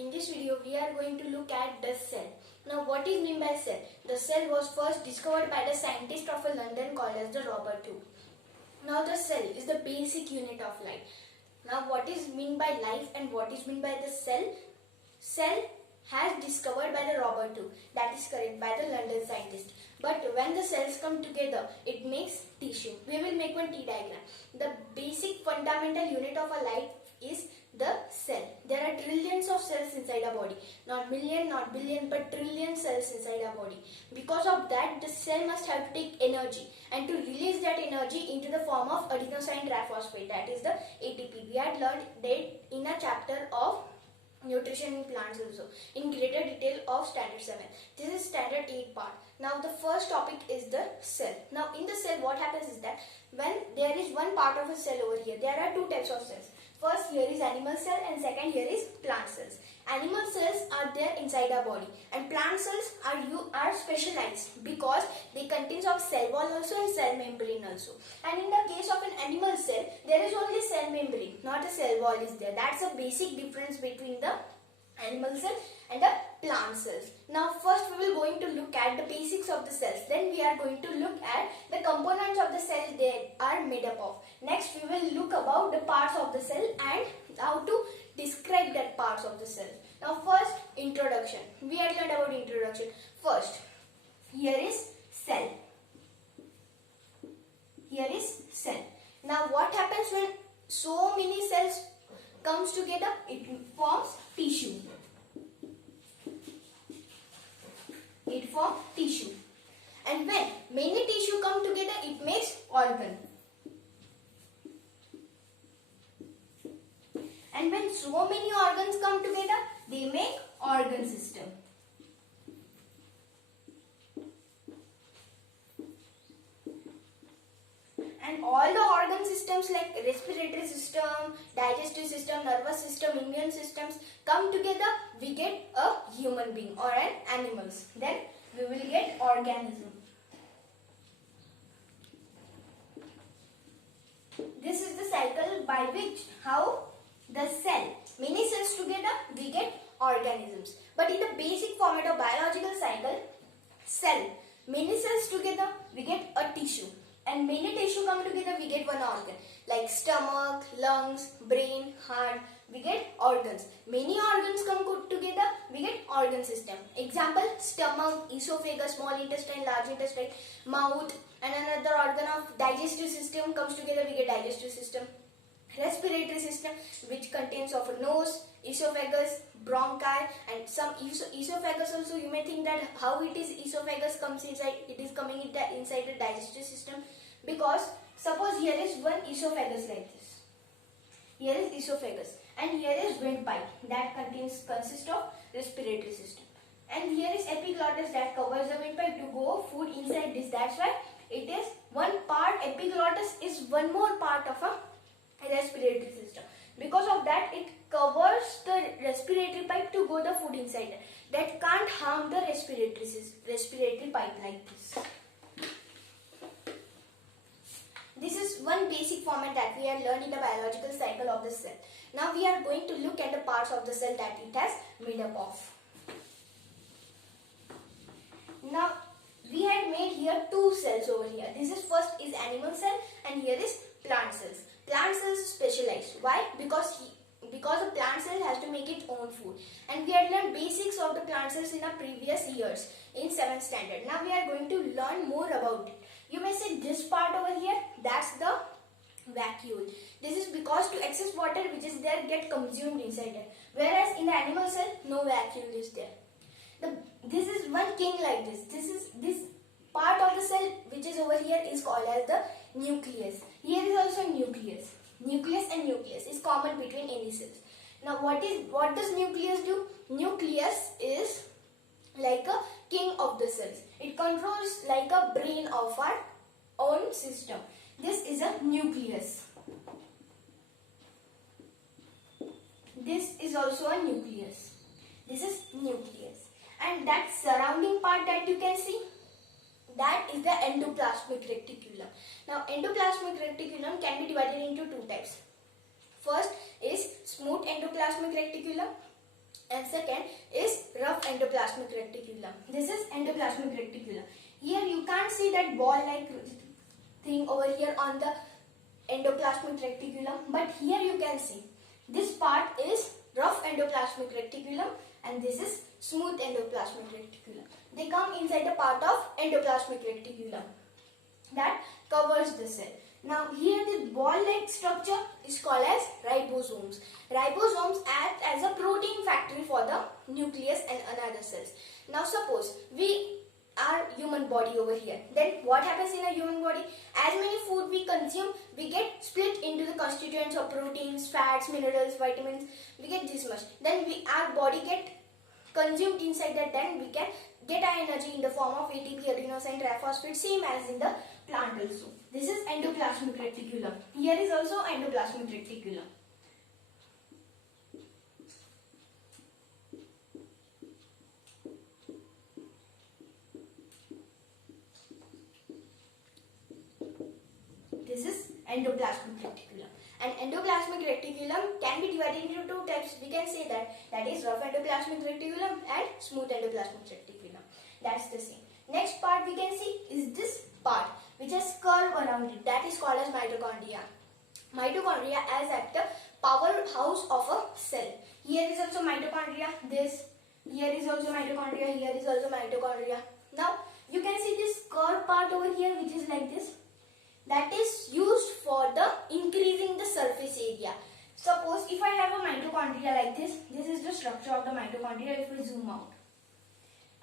In this video, we are going to look at the cell. Now, what is meant by cell? The cell was first discovered by the scientist of London called as the Robert Hooke. Now, the cell is the basic unit of life. Now, what is meant by life and what is meant by the cell? Cell has discovered by the Robert Hooke. That is correct, by the London scientist. But when the cells come together, it makes tissue. We will make one T diagram. The basic fundamental unit of a life is the cell. There are trillions of cells inside our body. Not million, not billion, but trillion cells inside our body. Because of that, the cell must have to take energy and to release that energy into the form of adenosine triphosphate, that is the ATP. We had learned that in a chapter of nutrition in plants also in greater detail of standard 7. This is standard 8 part. Now the first topic is the cell. Now in the cell what happens is that when there is one part of a cell over here, there are two types of cells. First here is animal cell and second here is plant cells. Animal cells are there inside our body and plant cells are specialized because they contain of cell wall also and cell membrane also. And in the case of an animal cell, there is only cell membrane, not a cell wall is there. That's a basic difference between the animal cell and the plant cells. Now first we will going to look at the basics of the cells. Then we are going to look at the components of the cell they are made up of. Next we will look about the parts of the cell and how to describe that parts of the cell. Now first introduction. We had learned about introduction. First here is cell. Here is cell. Now what happens when so many cells comes together? It forms tissue. It forms tissue. And when many tissue come together, it makes organ. And when so many organs come together, they make organ system. And all the organ systems like respiratory system, digestive system, nervous system, immune systems come together, we get a human being or an animals. Then we will get organism. This is the cycle by which how the cell, many cells together, we get organisms. But in the basic format of biological cycle, cell, many cells together, we get a tissue. And many tissue come together, we get one organ. Like stomach, lungs, brain, heart, we get organs. Many organs come together, we get organ system. Example, stomach, esophagus, small intestine, large intestine, mouth, and another organ of digestive system comes together, we get digestive system. Respiratory system, which contains of a nose, esophagus, bronchi, and some esophagus also. You may think that how it is esophagus comes inside, it is coming inside the digestive system, because suppose here is one esophagus like this. Here is esophagus and here is windpipe that consists of respiratory system. And here is epiglottis that covers the windpipe to go food inside this. That's why it is one part, epiglottis is one more part of a respiratory system. Because of that, it covers the respiratory pipe to go the food inside. That can't harm the respiratory pipe like this. This is one basic format that we have learned in the biological cycle of the cell. Now we are going to look at the parts of the cell that it has made up of. Now we had made here two cells over here. This is first is animal cell and here is plant cells. Plant cells specialized. Why? Because the plant cell has to make its own food. And we had learned basics of the plant cells in our previous years in 7th standard. Now we are going to learn more about it. You may say this part over here, that's the vacuole. This is because to excess water which is there get consumed inside it. Whereas in the animal cell, no vacuole is there. This is one king like this. This part of the cell which is over here is called as the nucleus. Here is also nucleus. Nucleus and nucleus is common between any cells. Now what does nucleus do? Nucleus is like a king of the cells. It controls like a brain of our own system. This is a nucleus. This is also a nucleus. This is nucleus. And that surrounding part that you can see, that is the endoplasmic reticulum. Now endoplasmic reticulum can be divided into two types. First is smooth endoplasmic reticulum And second is rough endoplasmic reticulum. This is endoplasmic reticulum. Here you can't see that ball-like thing over here on the endoplasmic reticulum, but here you can see. This part is rough endoplasmic reticulum and this is smooth endoplasmic reticulum. They come inside the part of endoplasmic reticulum that covers the cell. Now here the ball-like structure is called as ribosomes. Ribosomes act as a protein factory for the nucleus and another cells. Now suppose we are human body over here. Then what happens in a human body? As many food we consume, we get split into the constituents of proteins, fats, minerals, vitamins. We get this much. Then our body get consumed inside that. Then we can get our energy in the form of ATP, adenosine triphosphate, same as in the plant also. This is endoplasmic reticulum. Here is also endoplasmic reticulum. This is endoplasmic reticulum. And endoplasmic reticulum can be divided into two types. We can say that is rough endoplasmic reticulum and smooth endoplasmic reticulum. That's the same. Next part we can see is this part which has curve around it. That is called as mitochondria. Mitochondria acts as the powerhouse of a cell. Here is also mitochondria. Here is also mitochondria. Here is also mitochondria. Now you can see this curved part over here which is like this. That is used for the increasing the surface area. Suppose if I have a mitochondria like this is the structure of the mitochondria if we zoom out.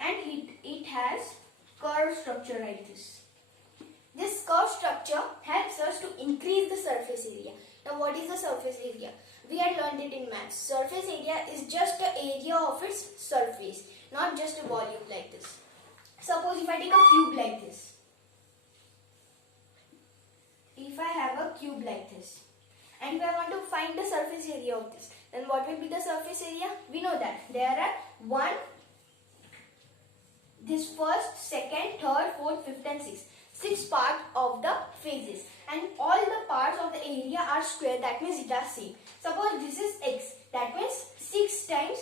And it has curved structure like this. This curved structure helps us to increase the surface area. Now what is the surface area? We had learned it in maths. Surface area is just the area of its surface, not just a volume like this. Suppose if I take a cube like this. If I have a cube like this and if I want to find the surface area of this, then what will be the surface area? We know that there are this first, second, third, fourth, fifth and sixth. 6 parts of the phases and all the parts of the area are square, that means it are same. Suppose this is x, that means 6 times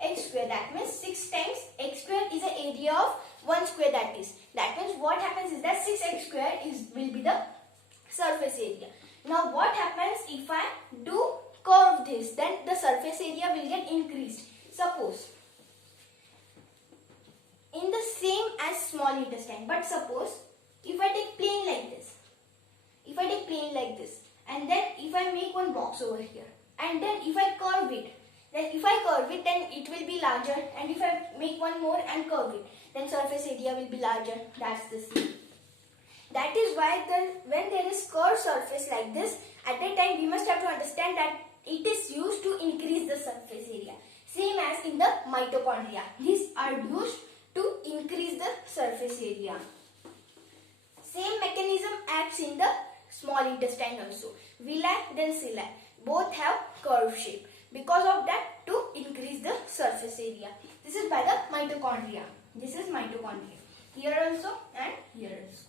x square, that means 6 times x square is the area of 1 square that is. That means what happens is that 6x square will be the surface area. Now what happens if I do curve this, then the surface area will get increased. Suppose in the same as small intestine, but suppose if I take plane like this, and then if I make one box over here, and then if I curve it, then it will be larger, and if I make one more and curve it, then surface area will be larger. That's the same. That is why when there is curved surface like this, at that time we must have to understand that it is used to increase the surface area. Same as in the mitochondria. These are used to increase the surface area. Same mechanism acts in the small intestine also. Villi then cilia. Both have curved shape. Because of that, to increase the surface area. This is by the mitochondria. This is mitochondria. Here also and here also.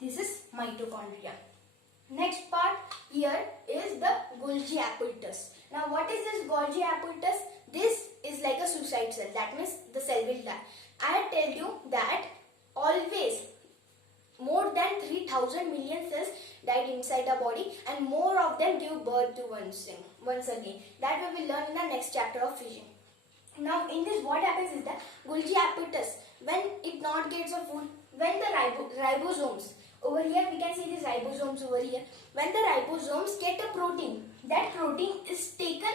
This is mitochondria. Next part here is the Golgi apparatus. Now what is this Golgi apparatus? This is like a suicide cell. That means the cell will die. I tell you that always more than 3000 million cells died inside the body and more of them give birth to once again. That we will learn in the next chapter of fission. Now in this what happens is that Golgi apparatus, when it not gets a food, when the ribosomes, over here we can see these ribosomes over here. When the ribosomes get a protein, that protein is taken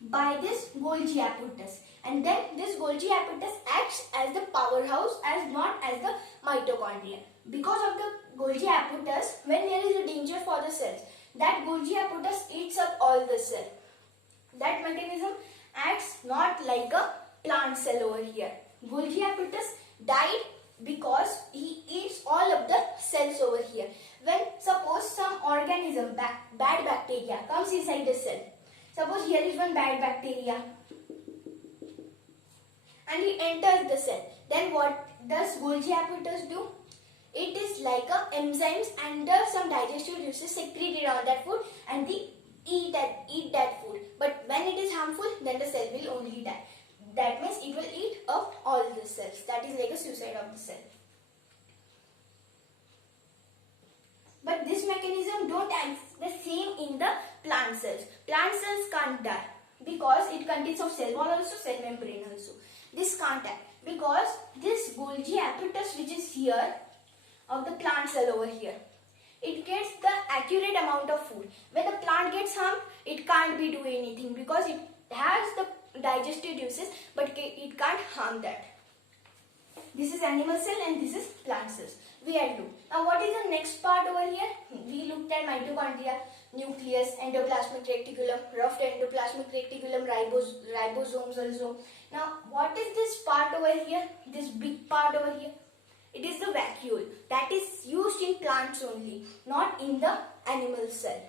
by this Golgi apparatus. And then this Golgi apparatus acts as the powerhouse, as not as the mitochondria. Because of the Golgi apparatus, when there is a danger for the cells, that Golgi apparatus eats up all the cell. That mechanism acts not like a plant cell over here. Golgi apparatus died because he eats all of the cells over here. When suppose some organism, bad bacteria comes inside the cell. Suppose here is one bad bacteria and he enters the cell. Then what does Golgi apparatus do? It is like a enzymes and some digestive juices secreted on that food and they eat that food. But when it is harmful, then the cell will only die. That means it will eat up all the cells. That is like a suicide of the cell. But this mechanism don't act the same in the plant cells. Plant cells can't die because it contains of cell wall also, cell membrane also. This can't act because this Golgi apparatus which is here of the plant cell over here, it gets the accurate amount of food. When the plant gets harmed, it can't be doing anything because it has the digestive juices, but it can't harm that. This is animal cell and this is plant cells. We had looked. Now what is the next part over here? We looked at mitochondria, nucleus, endoplasmic reticulum, rough endoplasmic reticulum, ribosomes also. Now what is this part over here? This big part over here? It is the vacuole that is used in plants only, not in the animal cell.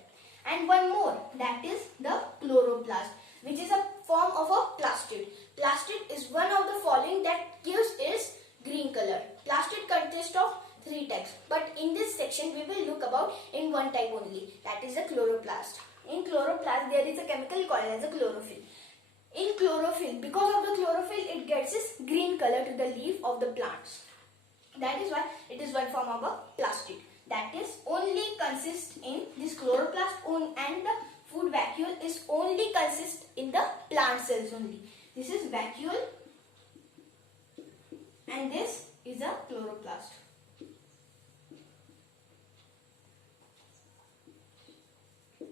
And one more, that is the chloroplast, which is a form of a plastid. Plastid is one of the following that gives its green color. Plastid consists of 3 types, but in this section we will look about in one type only, that is the chloroplast. In chloroplast there is a chemical called as a chlorophyll. In chlorophyll, because of the chlorophyll, it gets its green color to the leaf of the plants. That is why it is one form of a plastid. That is only consists in this chloroplast and the food vacuole is only consists in the plant cells only. This is vacuole and this is a chloroplast.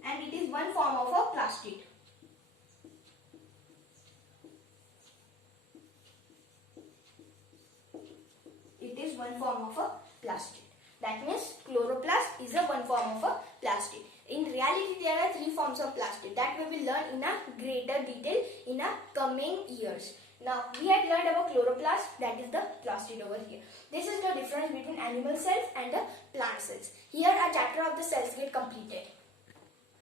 And it is one form of a plastid. It is one form of a plastid. That means chloroplast is a one form of a plastid. In reality, there are 3 forms of plastid that we will learn in a greater detail in a coming years. Now, we had learned about chloroplast, that is the plastid over here. This is the difference between animal cells and the plant cells. Here, a chapter of the cells get completed.